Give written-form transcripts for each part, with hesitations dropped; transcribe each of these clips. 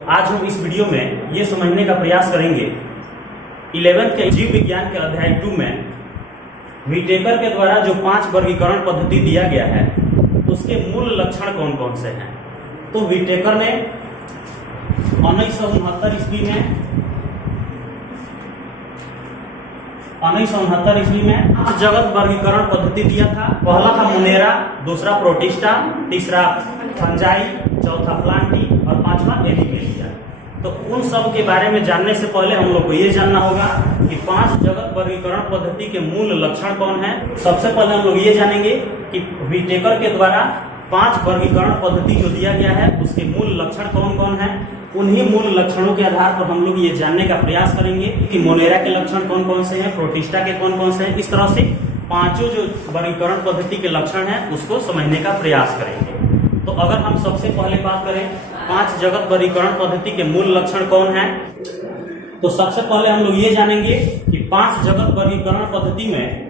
आज हम इस वीडियो में ये समझने का प्रयास करेंगे 11th के जीव विज्ञान के अध्याय 2 में व्हिटेकर के द्वारा जो 5 वर्गीकरण पद्धति दिया गया है उसके मूल लक्षण कौन कौन से हैं। तो व्हिटेकर ने 1969 ईस्वी में 5 जगत वर्गीकरण पद्धति दिया था। पहला था मोनेरा, दूसरा प्रोटिस्टा, तीसरा फंजाई, चौथा प्लांटी और पांचवा एनिमेलिया। तो उन सब के बारे में जानने से पहले हम लोग को ये जानना होगा कि 5 जगत वर्गीकरण पद्धति के मूल लक्षण कौन है। सबसे पहले हम लोग ये जानेंगे कि व्हिटेकर के द्वारा 5 वर्गीकरण पद्धति जो दिया गया है उसके मूल लक्षण कौन कौन है। उन्हीं मूल लक्षणों के आधार पर हम लोग ये जानने का प्रयास करेंगे कि मोनेरा के लक्षण कौन कौन से हैं, प्रोटिस्टा के कौन कौन से हैं। इस तरह से पांचों जो वर्गीकरण पद्धति के लक्षण हैं उसको समझने का प्रयास करेंगे। तो अगर हम सबसे पहले बात करें 5 जगत वर्गीकरण पद्धति के मूल लक्षण कौन है, तो सबसे पहले हम लोग ये जानेंगे कि 5 जगत वर्गीकरण पद्धति में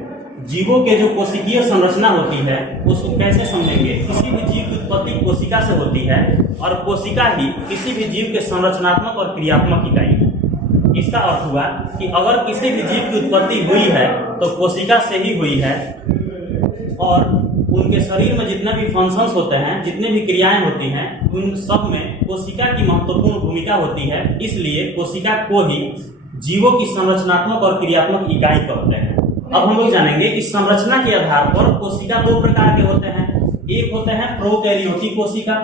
जीवों के जो कोशिकीय संरचना होती है उसको कैसे समझेंगे। किसी भी जीव की उत्पत्ति कोशिका से होती है और कोशिका ही किसी भी जीव के संरचनात्मक और क्रियात्मक इकाई है। इसका अर्थ हुआ कि अगर किसी भी जीव की उत्पत्ति हुई है तो कोशिका से ही हुई है और उनके शरीर में जितने भी फंक्शंस होते हैं, जितने भी क्रियाएं होती हैं, उन सब में कोशिका की महत्वपूर्ण भूमिका होती है। इसलिए कोशिका को ही जीवों की संरचनात्मक और क्रियात्मक इकाई कहते हैं। अब हम लोग जानेंगे कि संरचना के आधार पर कोशिका 2 प्रकार के होते हैं। एक होते हैं प्रोकैरियोटिक कोशिका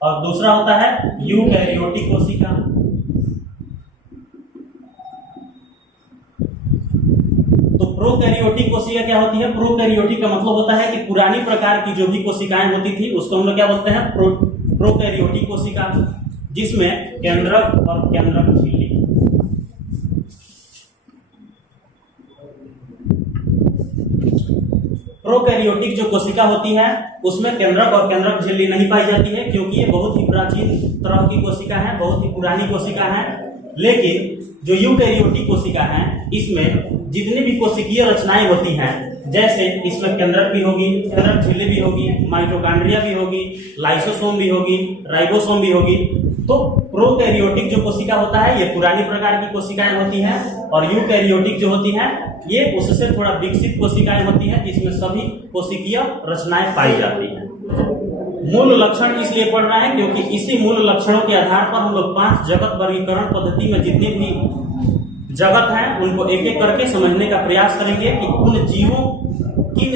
और दूसरा होता है यूकैरियोटिक कोशिका। तो प्रोकैरियोटिक कोशिका क्या होती है? प्रोकैरियोटिक का मतलब होता है कि पुरानी प्रकार की जो भी कोशिकाएं होती थी उसको हम लोग क्या बोलते हैं? प्रोकैरियोटिक कोशिका, जिसमें केंद्रक और केंद्रक झिल्ली। प्रोकैरियोटिक जो कोशिका होती है उसमें केंद्रक और केंद्रक झिल्ली नहीं पाई जाती है क्योंकि ये बहुत ही प्राचीन तरह की कोशिका है, बहुत ही पुरानी कोशिका है। लेकिन जो यूकैरियोटिक कोशिका है इसमें जितनी भी कोशिकीय रचनाएं होती हैं, जैसे इसमें केंद्रक भी होगी, केंद्रक झिल्ली भी होगी, माइटोकॉन्ड्रिया भी होगी, लाइसोसोम भी होगी, राइबोसोम भी होगी। तो प्रोकैरियोटिक जो कोशिका होता है ये पुरानी प्रकार की कोशिकाएं होती हैं और यूकैरियोटिक जो होती हैं ये उससे थोड़ा विकसित कोशिकाएं होती हैं जिसमें सभी कोशिकीय रचनाएं पाई जाती हैं। मूल लक्षण इसलिए पढ़ रहे हैं क्योंकि इसी मूल लक्षणों के आधार पर हम लोग 5 जगत वर्गीकरण पद्धति में जितने भी जगत हैं उनको एक एक करके समझने का प्रयास करेंगे कि किन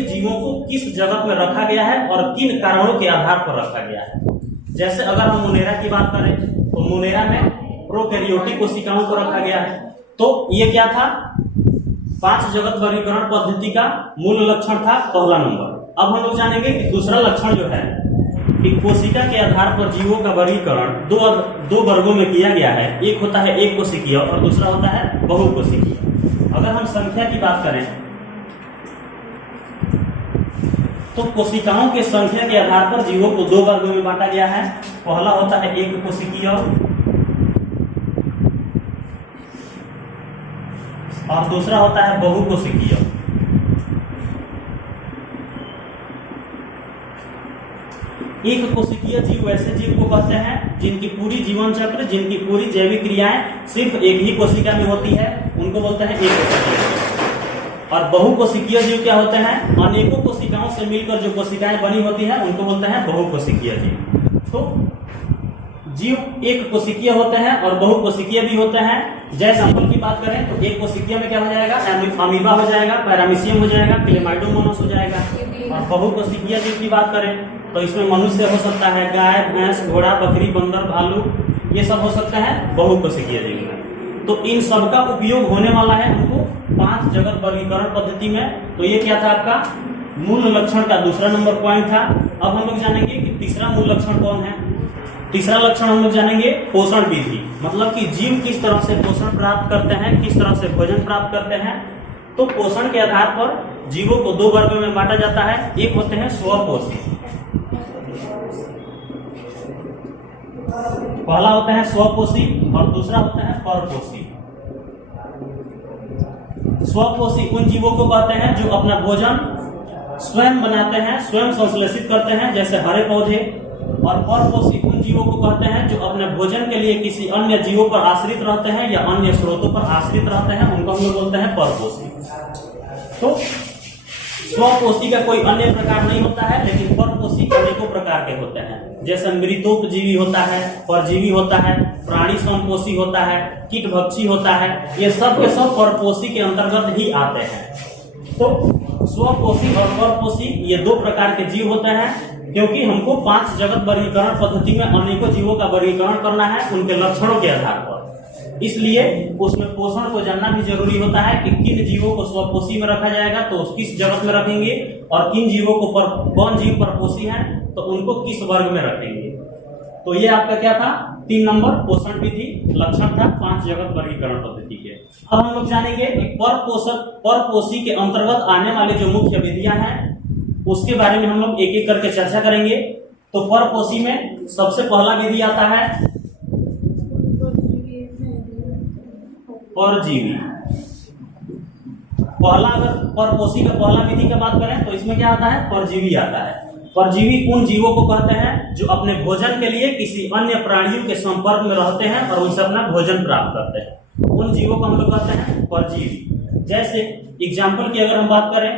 जीवों को किस जगत में रखा गया है और किन कारणों के आधार पर रखा गया है। जैसे अगर हम मोनेरा की बात करें तो मोनेरा में प्रोकैरियोटिक कोशिकाओं को रखा गया है। तो ये क्या था? 5 जगत वर्गीकरण पद्धति का मूल लक्षण था पहला नंबर। अब हम लोग जानेंगे कि दूसरा लक्षण जो है कि कोशिका के आधार पर जीवों का वर्गीकरण दो वर्गों में किया गया है। एक होता है एक कोशिकीय और दूसरा होता है बहुकोशिकीय। अगर हम संख्या की बात करें तो कोशिकाओं के संख्या के आधार पर जीवों को 2 वर्गों में बांटा गया है। पहला होता है एक कोशिकीय और दूसरा होता है बहुकोशिकीय। एक कोशिकीय जीव वैसे जीव को कहते हैं जिनकी पूरी जीवन चक्र, जिनकी पूरी जैविक क्रियाएं सिर्फ एक ही कोशिका में होती है, उनको बोलते हैं एक कोशिकीय। और बहुकोशिकीय जीव क्या होते हैं? अनेकों कोशिकाओं से मिलकर जो कोशिकाएं बनी होती हैं उनको बोलते हैं बहुकोशिकीय जीव। तो जीव एक कोशिकीय होते हैं और बहुकोशिकीय भी होते हैं। जैसे सैंपल की बात करें तो एक कोशिकीय में क्या हो जाएगा? अमीबा हो जाएगा, पैरामीशियम हो जाएगा, क्लेमाइडोमोनास हो जाएगा। और बहुकोशिकीय जीव की बात करें तो इसमें मनुष्य हो सकता है, गाय, भैंस, घोड़ा, बकरी, बंदर, भालू, ये सब हो सकता है बहुकोशिकीय जीव में। तो इन सब का उपयोग होने वाला है हमको 5 जगत वर्गीकरण पद्धति में। तो ये क्या था आपका मूल लक्षण का दूसरा नंबर पॉइंट था। अब हम लोग जानेंगे कि तीसरा मूल लक्षण कौन है। तीसरा लक्षण हम लोग जानेंगे पोषण विधि, मतलब कि जीव किस तरह से पोषण प्राप्त करते हैं, किस तरह से भोजन प्राप्त करते हैं। तो पोषण के आधार पर जीवों को 2 वर्गों में बांटा जाता है। एक होते हैं स्वपोषी, पहला होता है स्वपोषी और दूसरा होता है परपोषी। स्वपोषी उन जीवों को कहते हैं जो अपना भोजन स्वयं बनाते हैं, स्वयं संश्लेषित करते हैं, जैसे हरे पौधे। और परपोषी उन जीवों को कहते हैं जो अपने भोजन के लिए किसी अन्य जीवों पर आश्रित रहते हैं या अन्य स्रोतों पर आश्रित रहते हैं, उनको हम लोग बोलते हैं परपोषी। तो स्वपोषी का कोई अन्य प्रकार नहीं होता है, लेकिन परपोषी अनेकों प्रकार के होते हैं। जैसे मृतोपजीवी होता है, परजीवी होता है, प्राणी समपोषी होता है, कीटभक्षी होता है, ये सब के सब परपोषी के अंतर्गत ही आते हैं। तो स्वपोषी और परपोषी ये दो प्रकार के जीव होते हैं, क्योंकि हमको 5 जगत वर्गीकरण पद्धति में अनेकों जीवों का वर्गीकरण करना है उनके लक्षणों के आधार पर। इसलिए उसमें पोषण को जानना भी जरूरी होता है कि किन जीवों को स्वपोषी में रखा जाएगा तो किस जगत में रखेंगे, और किन जीवों को कौन जीव परपोषी है तो उनको किस वर्ग में रखेंगे। तो ये आपका क्या था, 3 नंबर पोषण विधि लक्षण था 5 जगत वर्गीकरण पद्धति के। अब हम लोग जानेंगे कि परपोषी के अंतर्गत आने वाली जो मुख्य विधियां हैं उसके बारे में हम लोग एक एक करके चर्चा करेंगे। तो परपोषी में सबसे पहला विधि आता है परजीवी। पहला, अगर परपोषी का पहला विधि की बात करें तो इसमें क्या आता है, परजीवी आता है। परजीवी उन जीवों को कहते हैं जो अपने भोजन के लिए किसी अन्य प्राणियों के संपर्क में रहते हैं और उनसे अपना भोजन प्राप्त करते हैं, उन जीवों को हम लोग कहते हैं परजीवी। जैसे एग्जाम्पल की अगर हम बात करें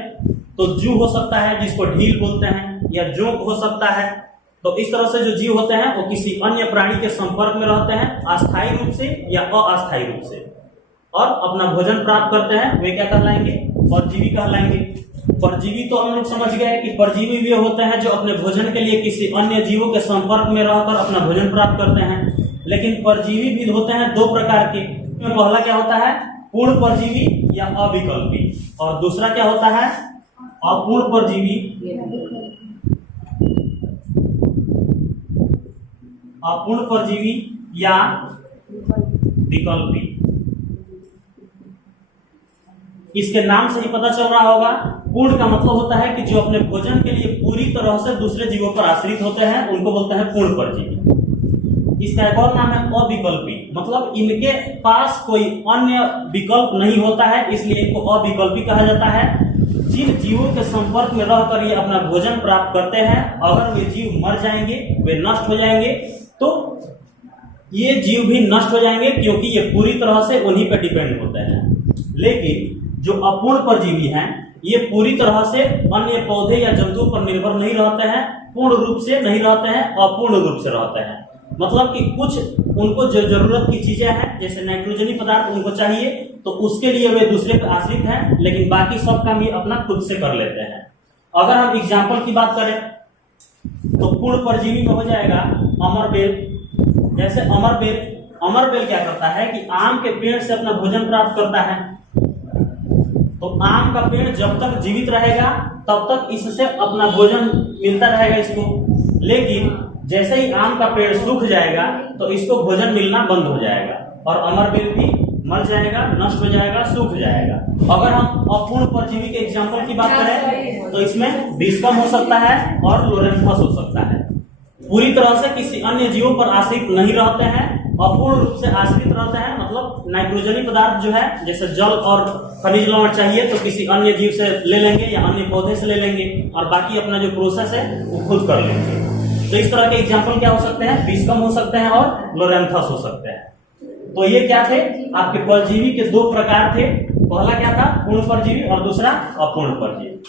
तो जू हो सकता है जिसको ढील बोलते हैं, या जोंक हो सकता है। तो इस तरह से जो जीव होते हैं वो किसी अन्य प्राणी के संपर्क में रहते हैं अस्थायी रूप से या अस्थायी रूप से, और अपना भोजन प्राप्त करते हैं, वे क्या कहलाएंगे, परजीवी कहलाएंगे। परजीवी तो हम लोग समझ गए कि परजीवी वे होते हैं जो अपने भोजन के लिए किसी अन्य जीवों के संपर्क में रहकर अपना भोजन प्राप्त करते हैं। लेकिन परजीवी भी होते हैं 2 प्रकार के। पहला क्या होता है, पूर्ण परजीवी या अविकल्पी, और दूसरा क्या होता है, अपूर्ण परजीवी, अपूर्ण परजीवी या विकल्पी। इसके नाम से ही पता चल रहा होगा, पूर्ण का मतलब होता है कि जो अपने भोजन के लिए पूरी तरह से दूसरे जीवों पर आश्रित होते हैं उनको बोलते हैं पूर्ण परजीवी। इसका एक और नाम है अविकल्पी, मतलब इनके पास कोई अन्य विकल्प नहीं होता है, इसलिए इनको अविकल्पी कहा जाता है। जिन जीवों के संपर्क में रहकर ये अपना भोजन प्राप्त करते हैं, अगर वे जीव मर जाएंगे, वे नष्ट हो जाएंगे, तो ये जीव भी नष्ट हो जाएंगे क्योंकि ये पूरी तरह से उन्हीं पर डिपेंड होते हैं। लेकिन जो अपूर्ण परजीवी हैं ये पूरी तरह से अन्य पौधे या जंतुओं पर निर्भर नहीं रहते हैं, पूर्ण रूप से नहीं रहते हैं, अपूर्ण रूप से रहते हैं। मतलब कि कुछ उनको जो जरूरत की चीजें हैं, जैसे नाइट्रोजनी पदार्थ उनको चाहिए तो उसके लिए वे दूसरे पर आश्रित हैं, लेकिन बाकी सब काम ये अपना खुद से कर लेते हैं। अगर हम एग्जाम्पल की बात करें तो पूर्ण परजीवी में हो जाएगा अमरबेल। जैसे अमरबेल क्या करता है कि आम के पेड़ से अपना भोजन प्राप्त करता है। तो आम का पेड़ जब तक जीवित रहेगा तब तक इससे अपना भोजन मिलता रहेगा इसको, लेकिन जैसे ही आम का पेड़ सूख जाएगा तो इसको भोजन मिलना बंद हो जाएगा और अमरबेल भी मर जाएगा, नष्ट हो जाएगा, सूख जाएगा। अगर हम अपूर्ण परजीवी के एग्जाम्पल की बात करें तो इसमें विस्कम हो सकता है और लोरेंथस हो सकता है। पूरी तरह से किसी अन्य जीवों पर आश्रित नहीं रहते हैं, अपूर्ण रूप से आश्रित रहते हैं। मतलब नाइट्रोजनी पदार्थ जो है, जैसे जल और खनिज लवण चाहिए तो किसी अन्य जीव से ले लेंगे या अन्य पौधे से ले लेंगे, और बाकी अपना जो प्रोसेस है वो खुद कर लेंगे। तो इस तरह के एग्जाम्पल क्या हो सकते हैं, विस्कम हो सकते हैं और लोरेंथस हो सकते हैं। तो ये क्या थे, आपके परजीवी के 2 प्रकार थे। पहला क्या था, पूर्ण परजीवी और दूसरा अपूर्ण परजीवी।